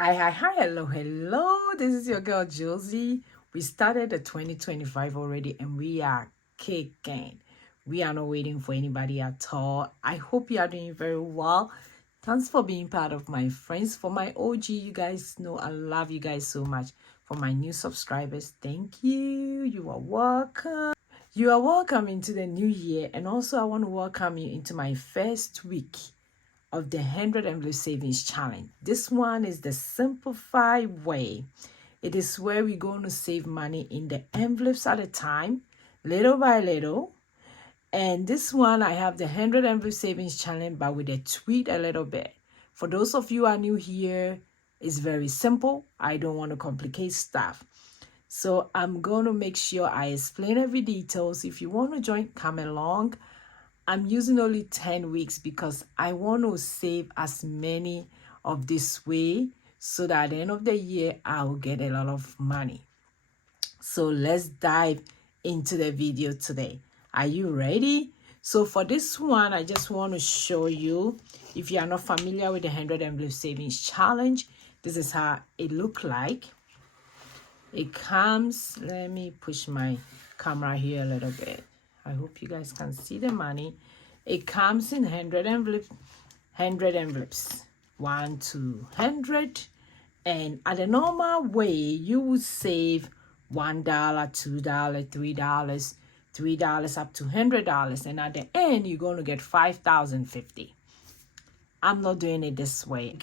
Hi, hello. This is your girl Josy. We started the 2025 already and we are kicking. We are not waiting for anybody at all. I hope you are doing very well. Thanks for being part of my friends. For my OG, you guys know I love you guys so much. For my new subscribers, thank you. You are welcome. You are welcome into the new year. And also I want to welcome you into my first week of the 100 envelope savings challenge. This one is the simplified way. It is where we're going to save money in the envelopes at a time, little by little. And this one, I have the 100 envelope savings challenge, but with a tweak a little bit. For those of you who are new here, it's very simple. I don't want to complicate stuff. So I'm going to make sure I explain every details. If you want to join, come along. I'm using only 10 weeks because I want to save as many of this way so that at the end of the year, I'll get a lot of money. So let's dive into the video today. Are you ready? So for this one, I just want to show you, if you are not familiar with the 100 envelope savings challenge, this is how it look like. It comes, let me push my camera here a little bit. I hope you guys can see the money. It comes in 100 envelopes, 1 to 100. And at the normal way, you would save $1, $2, $3, $3 up to $100. And at the end, you're going to get $5,050. I'm not doing it this way.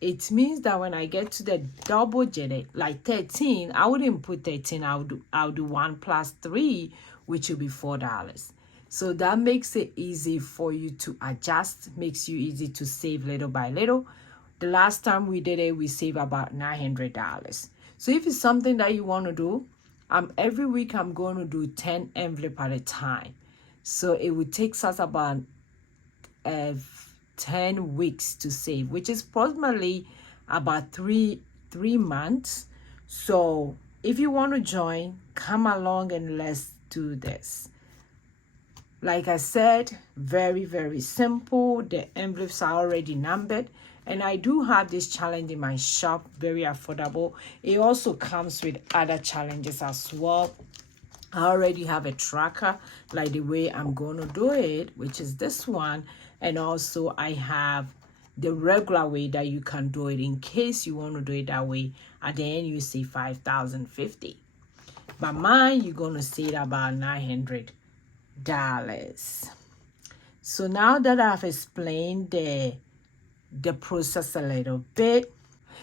It means that when I get to the double digit, like 13, I wouldn't put 13. I'll do 1 plus 3, which will be $4. So that makes it easy for you to adjust, makes you easy to save little by little. The last time we did it, we saved about $900. So if it's something that you want to do, every week I'm going to do 10 envelopes at a time. So it would take us about 10 weeks to save, which is approximately about three months. So if you want to join, come along and let's do this. Like I said, very, very simple. The envelopes are already numbered. And I do have this challenge in my shop, very affordable. It also comes with other challenges as well. I already have a tracker, like the way I'm going to do it, which is this one. And also I have the regular way that you can do it in case you want to do it that way. At the end, you say $5,050. But mine, you're going to save about $900. So now that I've explained the process a little bit,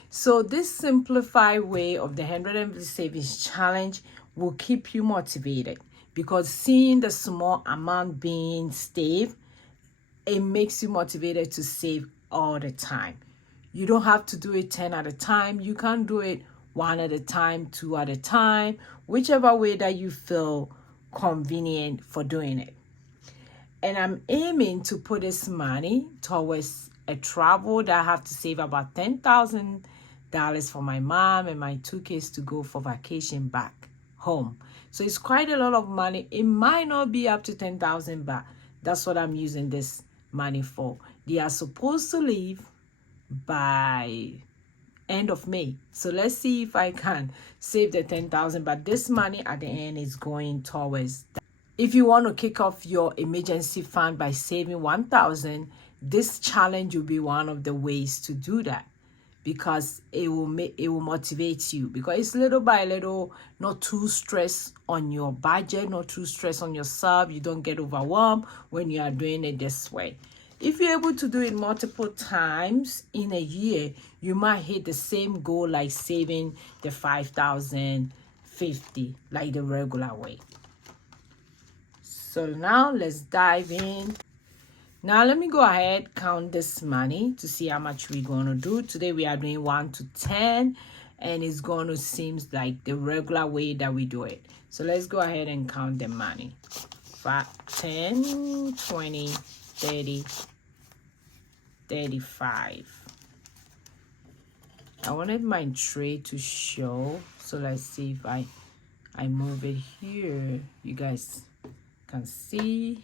so this simplified way of the 100 envelope savings challenge will keep you motivated, because seeing the small amount being saved, it makes you motivated to save all the time. You don't have to do it 10 at a time. You can do it 1 at a time, 2 at a time, whichever way that you feel convenient for doing it. And I'm aiming to put this money towards a travel that I have to save about $10,000 for my mom and my 2 kids to go for vacation back home. So it's quite a lot of money. It might not be up to 10,000, but that's what I'm using this money for. They are supposed to leave by end of May. So let's see if I can save the 10,000, but this money at the end is going towards that. If you want to kick off your emergency fund by saving 1,000, this challenge will be one of the ways to do that, because it will motivate you, because it's little by little, not too stressed on your budget, not too stressed on yourself. You don't get overwhelmed when you are doing it this way. If you're able to do it multiple times in a year, you might hit the same goal like saving the $5,050 like the regular way. So now let's dive in. Now let me go ahead, count this money to see how much we're going to do. Today we are doing 1 to 10, and it's going to seem like the regular way that we do it. So let's go ahead and count the money. 5, 10, 20, 30, 35. I wanted my tray to show, so let's see if I move it here. You guys can see.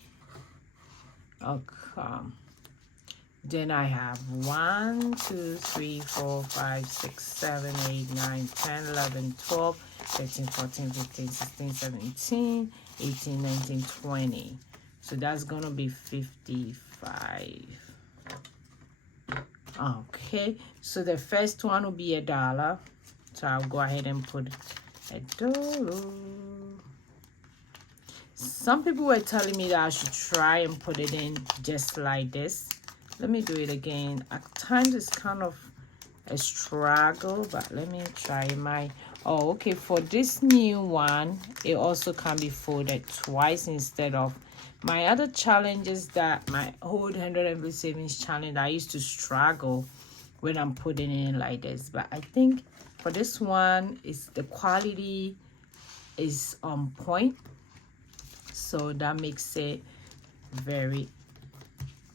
Okay. Then I have 1, 2, 3, 4, 5, 6, 7, 8, 9, 10, 11, 12, 13, 14, 15, 16, 17, 18, 19, 20. So that's gonna be 55. Okay, so the first one will be $1. So I'll go ahead and put $1. Some people were telling me that I should try and put it in just like this. Let me do it again. At times it's kind of a struggle, but let me try my... Oh, okay, for this new one, it also can be folded twice instead of my other challenges. That my whole 100 envelope savings challenge, I used to struggle when I'm putting it in like this. But I think for this one, is the quality is on point, so that makes it very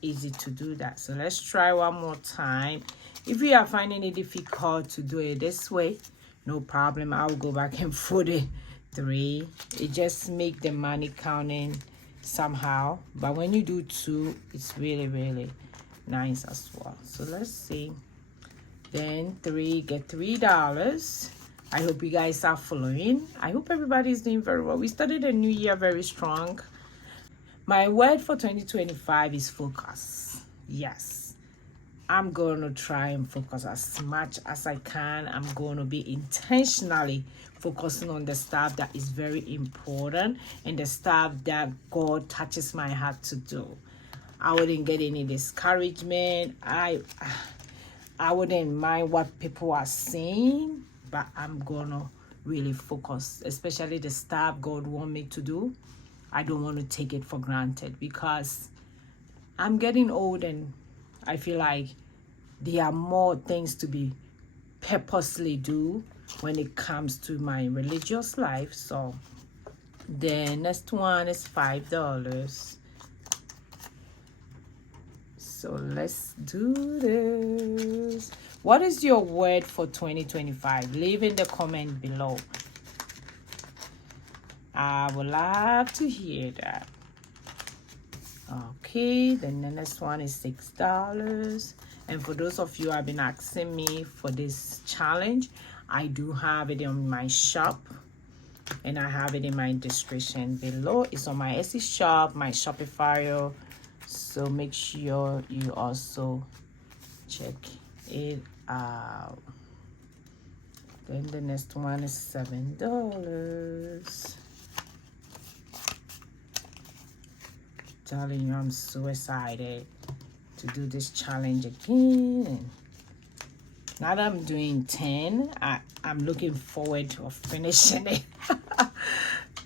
easy to do that. So let's try one more time. If you are finding it difficult to do it this way, no problem, I'll go back and fold it 3. It just make the money counting somehow, but when you do 2, it's really nice as well. So let's see. Then 3, get $3. I hope you guys are following. I hope everybody is doing very well. We started a new year very strong. My word for 2025 is focus. Yes, I'm going to try and focus as much as I can. I'm going to be intentionally focusing on the stuff that is very important and the stuff that God touches my heart to do. I wouldn't get any discouragement. I wouldn't mind what people are saying, but I'm gonna really focus, especially the stuff God wants me to do. I don't want to take it for granted because I'm getting old and I feel like there are more things to be purposely do when it comes to my religious life. So the next one is $5. So let's do this. What is your word for 2025? Leave in the comment below. I would love to hear that. Okay, then the next one is $6. And for those of you who have been asking me for this challenge, I do have it on my shop. And I have it in my description below. It's on my Etsy shop, my Shopify. So make sure you also check it out. Then the next one is $7. Telling you, I'm so excited to do this challenge again. And now that I'm doing 10, I'm looking forward to finishing it.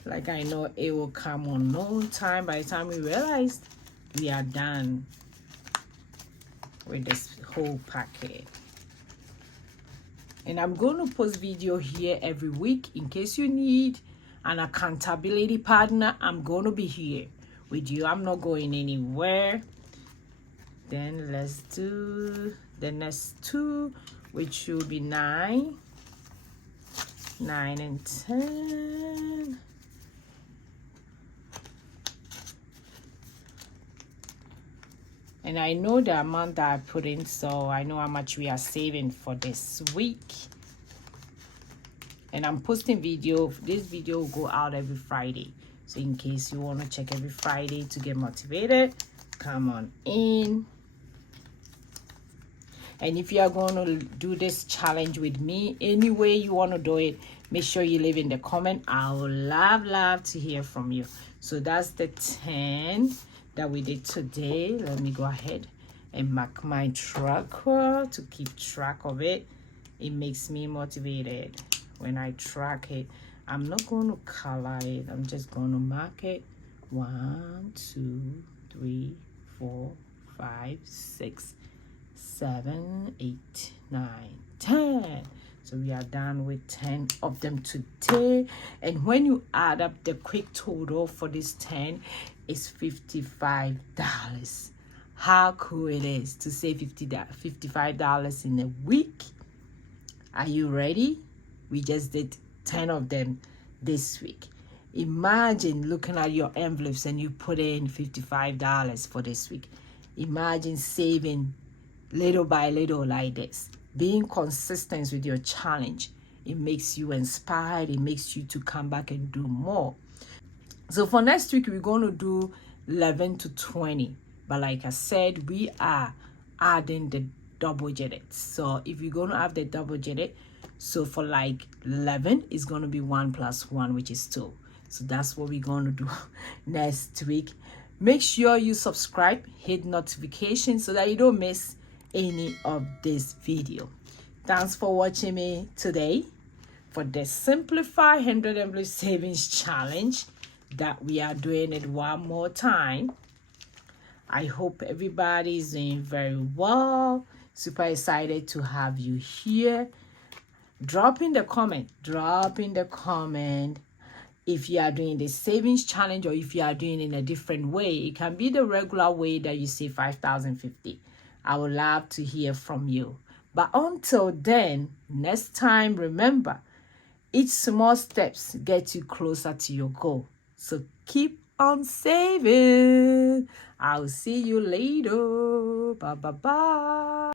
Like I know it will come on no time. By the time we realize we are done with this whole packet. And I'm going to post video here every week in case you need an accountability partner. I'm going to be here with you. I'm not going anywhere. Then let's do the next 2, which will be 9, 9 and 10. And I know the amount that I put in, so I know how much we are saving for this week. And I'm posting video. This video will go out every Friday. So in case you want to check every Friday to get motivated, come on in. And if you are going to do this challenge with me, any way you want to do it, make sure you leave in the comment. I would love to hear from you. So that's the 10 that we did today. Let me go ahead and mark my tracker to keep track of it. It makes me motivated when I track it. I'm not going to color it. I'm just going to mark it. 1, 2, 3, 4, 5, 6, 7, 8, 9, 10. So we are done with 10 of them today. And when you add up the quick total for this 10, it's $55. How cool it is to save $55 in a week. Are you ready? We just did 10 of them this week. Imagine looking at your envelopes and you put in $55 for this week. Imagine saving little by little like this. Being consistent with your challenge. It makes you inspired. It makes you to come back and do more. So for next week, we're going to do 11 to 20. But like I said, we are adding the double digit. So if you're going to have the double digit, so for like 11, it's going to be 1 plus 1, which is 2. So that's what we're going to do next week. Make sure you subscribe, hit notification so that you don't miss any of this video. Thanks for watching me today for the Simplified 100 Envelope Savings Challenge that we are doing it one more time. I hope everybody is doing very well. Super excited to have you here. Drop in the comment if you are doing the savings challenge or if you are doing it in a different way. It can be the regular way that you save 5,050. I would love to hear from you. But until then, next time, remember, each small steps get you closer to your goal. So keep on saving. I'll see you later. Bye.